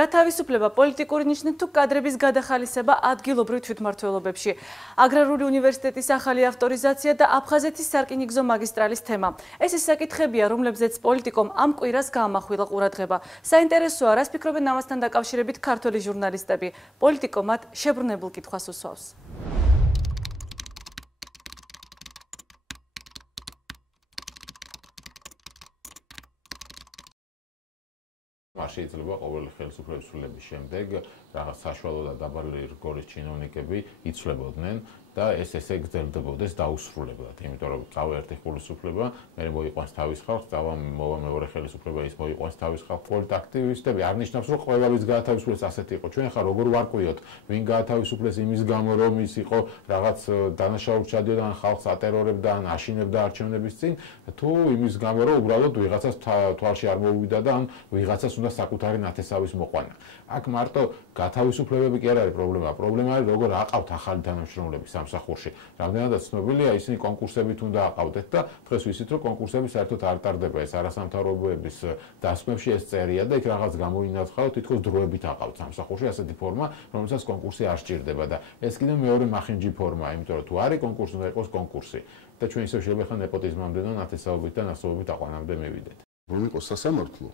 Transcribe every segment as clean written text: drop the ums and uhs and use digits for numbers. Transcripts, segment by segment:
გათავისუფლება პოლიტიკური ნიშნით თუ კადრების გადახალისება ადგილობრივ თვითმმართველობებში. აგრარული უნივერსიტეტის ახალი ავტორიზაცია და აფხაზეთის სარკინიგზო მაგისტრალის თემა. ეს ის საკითხებია, რომლებზეც პოლიტიკომ ამ კვირას გაამახვილა ყურადღება. საინტერესოა, რას ფიქრობენ ამასთან დაკავშირებით ქართველი ჟურნალისტები. პოლიტიკო მათ შებრუნებულ კითხვას უსვავს. შეიძლება ყოველი ხელისუფლების ცვლილების შემდეგ რაღაც საშუალო და დაბალი რგოლის ჩინოვნიკები იცვლებოდნენ და ესე გრძელდებოდეს დაუსრულებლად, იმიტომ რომ წავა ერთი ხელისუფლება, მე მოიყვანს თავის ხალხს, წავა მოვა მეორე ხელისუფლება, ის მოიყვანს თავის ხალხს. პოლიტაქტივისტები არ ნიშნავს, რომ ყველაფერს გაათავისუფლეს ასეთი იყო. ჩვენ ხარ როგორ ვარკვიოთ, ვინ გაათავისუფლეს იმის გამო, რომ ის იყო რაღაც დანაშაულს ჩადიოდა ან ხალხს ატერორებდა ან აშინებდა არჩევნების წინ, თუ იმის გამო, რომ უბრალოდ ვიღაცას თვალში არ მოუვიდა და ან ვიღაცას უნდა საკუთარი ნათესავის მოყვანა. აქ მარტო გათავისუფლებები კი არ არის პრობლემა. პრობლემა არის როგორ აყავთ ახალი თანამშრომლები სამსახურში. რამდენადაც ცნობილია, ისინი კონკურსებით უნდა აყავდეთ და დღეს ვიცით, რომ კონკურსები საერთოდ არ ტარდება. ეს არასამთავრობოების დასკვნებში ეს წერია და იქ რაღაც გამოინაცხავთ, თითქოს დროებით აყავთ სამსახურში ასეთი ფორმა, რომელსაც კონკურსი არ სჭირდება და ეს კიდევ მეორე მახინჯი ფორმაა, იმიტომ რომ თუ არის კონკურსი, უნდა იყოს კონკურსი. და ჩვენ ისევ შეიძლება ხან ნეპოტიზმამდე და ნათესაობით და ნასობობით აყვანამდე მივიდეთ. რომ იყოს სასამართლო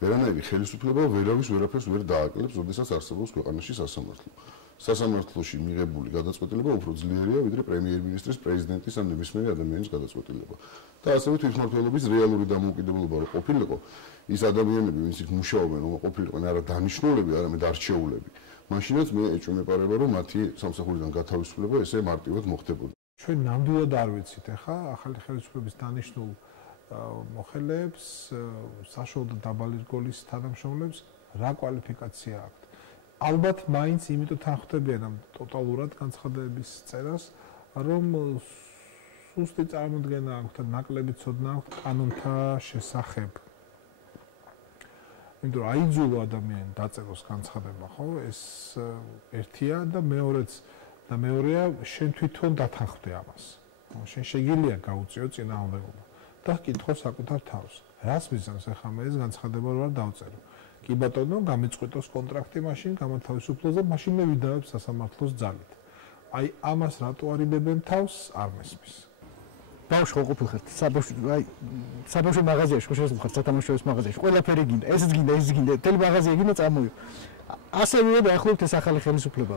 ვერანაირი ხელისუფლება ვერავის ვერაფერს ვერ დააკლებს, როდესაც არსებობს ქვეყანაში სასამართლო. სასამართლოში მიღებული გადაწყვეტილება უფრო ძლიერია, ვიდრე პრემიერ-მინისტრის, პრეზიდენტის ან ნებისმიერი ადამიანის გადაწყვეტილება. და ასევე თვითმმართველობის რეალური დამოუკიდებლობა რო ყოფილიყო, ის ადამიანები, ვინც იქ მუშაობენ, რომ ყოფილიყვნენ არა დანიშნულები, არამედ არჩეულები, მაშინაც მე ეჭვმეპარება, რომ მათი სამსახურიდან გათავისუფლება ესე მარტივად მოხდებოდა. ჩვენ ნამდვილად არ ვიცით ახლა ახალი ხელისუფლების დანიშნულ მოხელეებს, საშუალო და დაბალი რგოლის თანამშრომლებს რა კვალიფიკაცია აქვთ. ალბათ მაინც იმიტომ თანხმდებიან ამ ტოტალურად განცხადების წერას, რომ სუსტი წარმოდგენა აქვთ და ნაკლები ცოდნა აქვთ კანონთა შესახებ. იმიტომ რომ აიძულო ადამიანი დაწეროს განცხადება, ხო? ეს ერთია და მეორეა შენ თვითონ დათანხმდე ამას. შენ შეგიძლია გაუწიო წინააღმდეგობა. და კითხო საკუთარ თავს. რას მიზანს ახლა მე ეს განცხადება ვარ დავწერო. კი ბატონო, გამეწყვეტოს კონტრაქტი მაშინ გამათავისუფლოს და მაშინ მე ვიდავებ სასამართლოს ძალით. აი ამას რატო არიდებენ თავს არ მესმის. ბავშვი ხო ყოფილხართ საბავშვო მაღაზიაში ხო შევხართ სათამაშოების მაღაზიაში. ყველაფერი გინდა, ესეც გინდა, ისიც გინდა, თელი მაღაზია გინდა წამოიო. ასევე დაახლოებით ეს ახალი ხელისუფლება.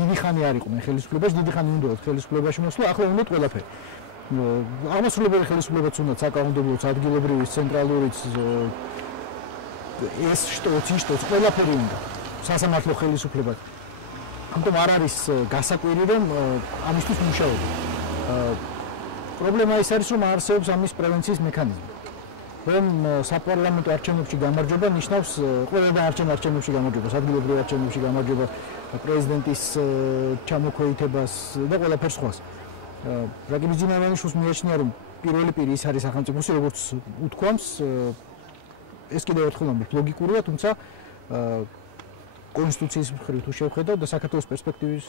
დიდი ხანი არ იყვნენ ხელისუფლებაში, დიდი ხანი უნდათ ხელისუფლებაში მოსვლა, ახლა უნდათ ყველაფერი. აღმასრულებელი ხელისუფლებაც უნდა საკანონმდებლოც, ადგილობრივიც, ცენტრალურიც ეს შტოც ყველაფერი უნდა სასამართლო ხელისუფლება. ამიტომ არ არის გასაკვირი, რომ ამისთვის მუშაობენ. პრობლემა ის არის, რომ არსებობს ამის პრევენციის მექანიზმი. რომ საპარლამენტო არჩევნებში გამარჯვება ნიშნავს ყველა არჩევნებში გამარჯვებას, ადგილობრივ არჩევნებში გამარჯვება, პრეზიდენტის ჩამოქვეითებას და ყველაფერს სხვას. რაგები ძინავიანიშვილს მიაჩნია, რომ პირველი პირი ის არის სახელმწიფოსი, როგორც უთქვამს, ეს კიდევ ერთხელ ამბობ, ლოგიკურია, თუმცა კონსტიტუციის მხრივ თუ შევხედავ და საქართველოს პერსპექტივის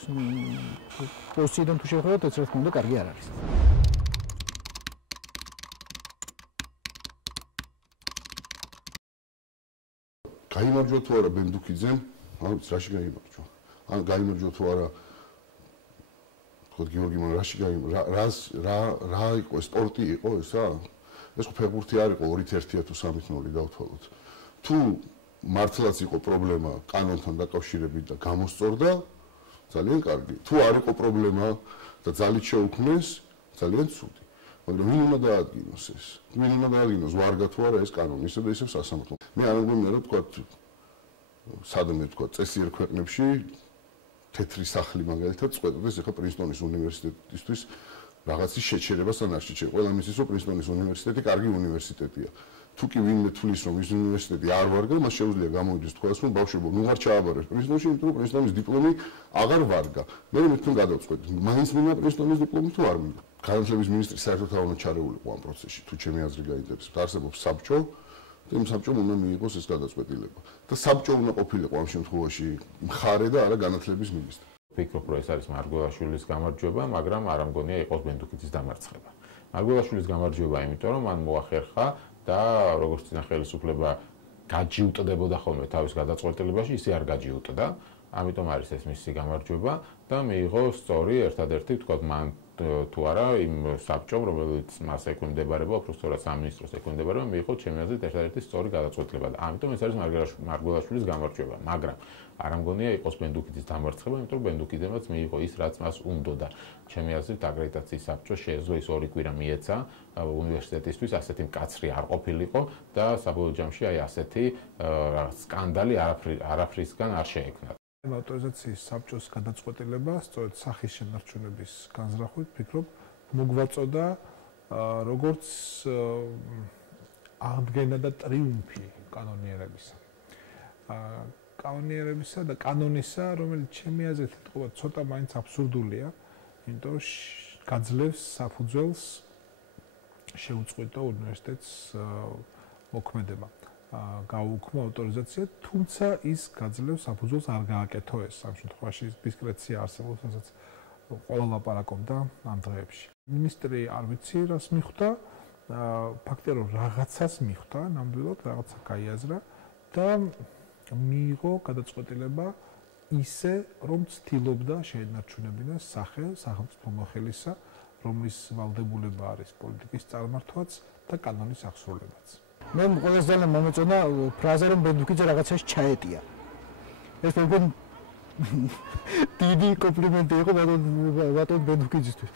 პოზიციიდან თუ შევხედავ, ეს რა თქმა უნდა კარგი არ არის. გაიმარჯვა თუ არა ბენდუქიძემ, არ ვიცი რაში გაიმარჯვა. ან გაიმარჯვა თუ არა გიორგი მან რაში რა იყო სპორტი იყო ესა? ეს ხო ფეხბურთი არ იყო 2-1 თუ 3-0 დავთვალოთ. თუ მართლაც იყო პრობლემა კანონთან დაკავშირებით და გამოსწორდა, ძალიან კარგი. თუ არ იყო პრობლემა და ძალით შეუქმნეს, ძალიან ცუდი. მაგრამ ვინ უნდა დაადგინოს ეს? ვინ უნდა დაადგინოს ვარგა თუ არა ეს კანონი, ისე და ისე სასამართლო. მე არ მგონია რომ თქვა სადმე თქვა წესიერ ქვეყნებში თეთრი სახლი მაგალითად წყვეტდეს ახლა პრინსტონის უნივერსიტეტისთვის რაღაცის შეჩერებას ან არ შეჩერება. ყველა მისის რომ პრინსტონის უნივერსიტეტი კარგი უნივერსიტეტია. თუ კი ვინმე თulis რომ ის უნივერსიტეტი არ ვარგა, მას შეუძლია გამოვიდეს თქვას რომ ბავშვებო, ნუ არ ჩააბარეს პრინსტონში, იმიტომ რომ პრინსტონის დიპლომი აღარ ვარგა. მე მეთქენ გადავწყვეტ, მაინც მინდა პრინსტონის დიპლომი თუ არ მინდა. განათლების მინისტრი საერთოდ არ უნდა ჩარეულიყო ამ პროცესში, თუ ჩემი აზრი გაინტერესებს. არსებობს საბჭო და იმ საბჭომ უნდა მიიღოს ეს გადაწყვეტილება. და საბჭო უნდა ყოფილიყო ამ შემთხვევაში მხარე და არა განათლების მინისტრი. ვფიქრობ, რომ ეს არის მარგველაშვილის გამარჯვება, მაგრამ არ ამგონია იყოს ბენდუქიძის დამარცხება. მარგველაშვილის გამარჯვება, იმიტომ რომ მან მოახერხა და როგორც წინა ხელისუფლება გაჯიუტდებოდა ხოლმე თავის გადაწყვეტილებაში, ისე არ გაჯიუტდა. ამიტომ არის ეს მისი გამარჯვება და მიიღო სწორი ერთადერთი თქვათ მან თუ არა იმ საბჭომ რომელიც მას ექვემდებარება, უბრალოდ სამინისტროს ექვემდებარება, მიიღო ჩემი აზრით ერთადერთი სწორი გადაწყვეტილება და ამიტომ ეს არის მარგველაშვილის გამარჯვება, მაგრამ არ ამგონია იყოს ბენდუკიძის დამარცხება, იმიტომ რომ ბენდუკიძემაც მიიღო ის რაც მას უნდოდა. ჩემი აზრით აკრედიტაციის საბჭო შეეძლო ის 2 კვირა მიეცა უნივერსიტეტისთვის, ასეთი მკაცრი არ ყოფილიყო და საბოლოო ჯამში აი ასეთი სკანდალი არაფრისგან არ შეექმნა. ავტორიზაციის საბჭოს გადაწყვეტილება სწორედ სახის შენარჩუნების განზრახვით ფიქრობ მოგვაწოდა როგორც აღდგენა და ტრიუმფი კანონიერებისა. კანონიერებისა და კანონისა, რომელიც ჩემი აზრით ეთყობა ცოტა მაინც აბსურდულია, იმიტომ რომ გაძლევს საფუძველს შეუწყვეტო უნივერსიტეტს მოქმედება. გაუქმო ავტორიზაცია, თუმცა ის გაძლევს საფუძველს არ გააკეთო ეს. ამ შემთხვევაში დისკრეცია არსებობს, რასაც ყველა ლაპარაკობდა ამ დღეებში. მინისტრი არ ვიცი რას მიხვდა, ფაქტია რომ რაღაცას მიხვდა, ნამდვილად რაღაცა გაიაზრა და მიიღო გადაწყვეტილება ისე, რომ ცდილობდა შეენარჩუნებინა სახე სახელმწიფო მოხელისა, რომლის ვალდებულება არის პოლიტიკის წარმართვაც და კანონის აღსრულებაც. მე ყველაზე ძალიან მომეწონა ფრაზა რომ ბენდუკიძე რაღაცას ჩაეტია. ეს უკვე დიდი კომპლიმენტი იყო ბატონ ბენდუკიძისთვის.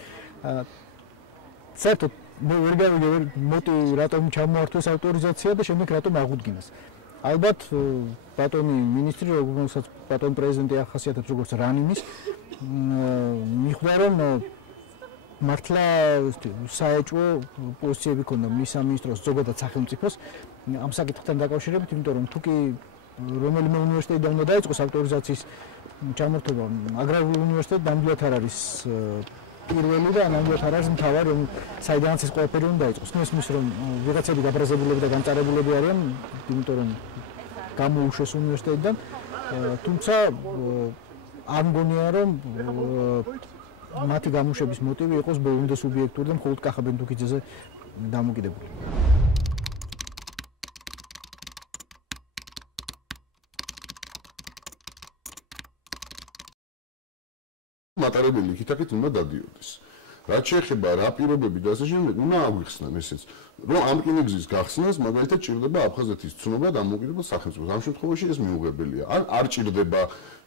საერთოდ მე ვერ გავიგე მოტივი რატომ ჩამოართვეს ავტორიზაცია და შემდეგ რატომ აღუდგინეს. ალბათ ბატონი მინისტრი რომელსაც ბატონ პრეზიდენტი ახასიათებს როგორც რანიმის მიხვდა რომ მართლა საეჭვო პოზიციები ქონდა მის სამინისტროს ზოგადად სახელმწიფოს ამ საკითხთან დაკავშირებით, იმიტომ რომ თუ კი რომელიმე უნივერსიტეტიდან უნდა დაიწყოს ავტორიზაციის ჩამორთმევა, აგრარული უნივერსიტეტი ნამდვილად არ არის პირველი და ნამდვილად არ არის მთავარი, საიდანაც ეს ყველაფერი უნდა დაიწყოს. მესმის რომ ვიღაცები გაბრაზებულები და განწარებულები არიან, იმიტომ რომ გამოუშვეს უნივერსიტეტიდან, თუმცა არ მგონია რომ მათი გამოშვების მოტივი იყოს ბოლომდე სუბიექტური და მხოლოდ კახა ბენდუკიძეზე დამოკიდებული. მატარებელი იქით უნდა დადიოდეს. რაც შეეხება რა პირობები და ასე შემდეგ, უნდა აღვიხსნან ესეც, რომ ამ რკინიგზის გახსნას მაგალითად ჭირდება აფხაზეთის ცნობა დამოუკიდებელ სახელმწიფოს. ამ შემთხვევაში ეს მიუღებელია. არ ჭირდება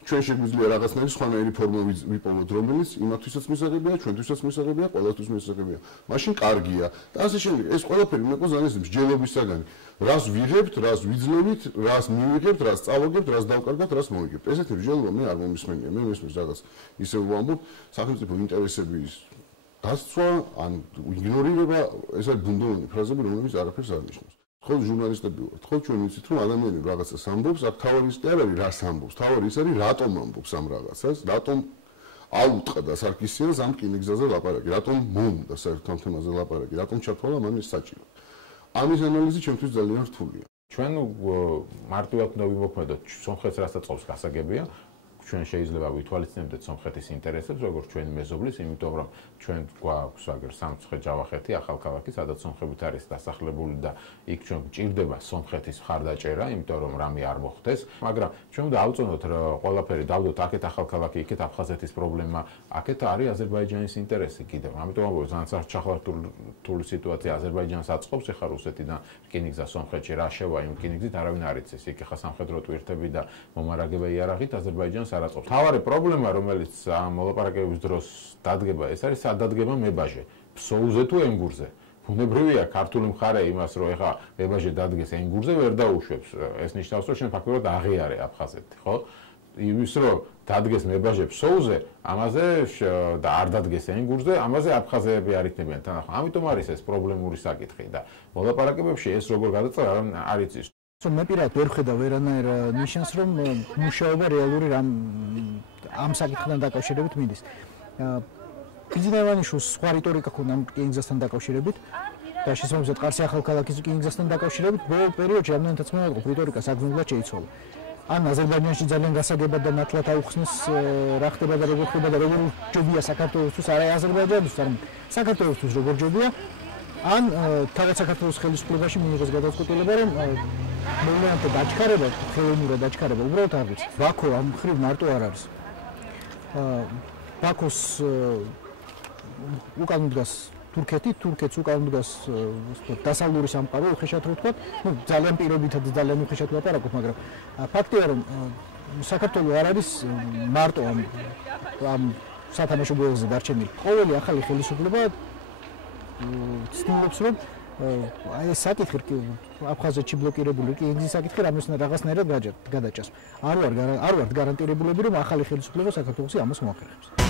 ჩვენ შეგვიძლია რაღაცნაირი სხვანაირი ფორმა ვიპოვოთ, რომელიც იმათვისაც მისაღებია, ჩვენთვისაც მისაღებია, ყველასთვის მისაღებია. მაშინ კარგია. და ასე შემდეგ, ეს ყველაფერი უნდა იყოს ძალიან მსჯელობის საგანი. რას ვიღებთ, რას ვიძლევით, რას მივიღებთ, რას წავაგებთ, რას დავკარგავთ, რას მოვიგებთ. ესეთი მსჯელობა მე არ მომისმენია. მე მისმენს რაღაც ისე ვამბობ, სახელმწიფო ინტერესების დასცვა, ან იგნორირება, ეს არის ბუნდოვანი ფრაზები, რომლებიც არაფერს არ ნიშნავს. ხოლმე ჟურნალისტები ვართ, ხოლმე ჩვენ ვიცით, რომ ადამიანი რაღაცას ამბობს, აქ თავი ის კი არ არის, რას ამბობს, თავი ის არის, რატომ ამბობს ამ რაღაცას, რატომ აუტყდა სარკისიანს ამ რკინიგზაზე ლაპარაკი, რატომ მომდა საერთო ამ თემაზე ლაპარაკი, რატომ ჩათვალა მან ეს საჭირო. ამის ანალიზი ჩემთვის ძალიან რთულია. ჩვენ მარტივად უნდა ვიმოქმედოთ სომხეთს რასაც ყოფს გასაგებია. ჩვენ შეიძლება ვითვალისწინებდეთ სომხეთის ინტერესებს, როგორც ჩვენი მეზობლის, იმიტომ რომ ჩვენ გვაქვს აგერ სამცხე ჯავახეთი, ახალქალაქი, სადაც სომხებით არის დასახლებული და იქ ჩვენ გვჭირდება სომხეთის მხარდაჭერა, იმიტომ რომ რამე არ მოხდეს, მაგრამ ჩვენ უნდა ავწონოთ ყველაფერი, დავდოთ აქეთ ახალქალაქი, იქეთ აფხაზეთის პრობლემა, აქეთ არის აზერბაიჯანის ინტერესი კიდევ. ამიტომ ამბობ, ძალიან ჩახლართული სიტუაცია აზერბაიჯანს აწყობს, ეხლა რუსეთიდან რკინიგზა სომხეთში რა შევა იმ რკინიგზით არავინ არ იცის. იქ ეხლა სამხედრო ტვირთები და მომარაგება იარაღით აზერბაიჯანს თავარი პრობლემა, რომელიც მოლაპარაკებების დროს დადგება, ეს არის სადადგება მებაჟე, ფსოუზე თუ ენგურზე. ბუნებრივია ქართული მხარე იმას, რომ ეხა მებაჟე დადგეს ენგურზე, ვერ დაუშვებს. ეს ნიშნავს, რომ შენ ფაქტობრივად აღიარე აფხაზეთი, ხო? იმის რომ დადგეს მებაჟე ფსოუზე, ამაზე და არ დადგეს ენგურზე, ამაზე აფხაზები არ იქნებიან თანახმად. ამიტომ არის ეს პრობლემური საკითხი და მოლაპარაკებებში ეს როგორ გადაწყდა, არ იცის. მე პირადად ვერ ხედავ ვერანაირ ნიშანს, რომ მუშაობა რეალური ამ საკითხთან დაკავშირებით მიდის. ბიზნესმენის სხვა რიტორიკა ქონდა ამ რკინიგზასთან დაკავშირებით და შესაბამისად ყარსი ახალქალაქის რკინიგზასთან დაკავშირებით ბოლო პერიოდში რამდენადაც მოაწყო რიტორიკა საგრძნობლად შეიცვალა. ან აზერბაიჯანში ძალიან გასაგებად და ნათლად აუხსნეს რა ხდება და როგორ ხდება და როგორ ჯობია საქართველოსთვის, არა აზერბაიჯანისთვის, არამედ საქართველოსთვის როგორ ჯობია. ან თავად საქართველოს ხელისუფლებაში მიიღეს გადაწყვეტილება, რომ მოვლენათა დაჩქარება, ხელოვნურად დაჩქარება უბრალოდ არ ვიცი. ბაქო ამ ხრივ მარტო არ არის. ბაქოს უკან დგას თურქეთი, თურქეთს უკან დგას დასავლური სამყარო, უხეშად რო ვთქვა, ну ძალიან პირობითად და ძალიან უხეშად ვაპარაკობ, მაგრამ ფაქტია რომ საქართველოს არ არის მარტო ამ სათამაშო ბოელზე დარჩენილი. ყოველი ახალი ხელისუფლება ცდილობს რომ აი ეს საკითხი აფხაზეთში ბლოკირებული რკინიგზის საკითხი რაღაცნაირად გადაჭას. არ ვარ გარანტირებულები რომ ახალი ხელისუფლება საქართველოში ამას მოახერხებს.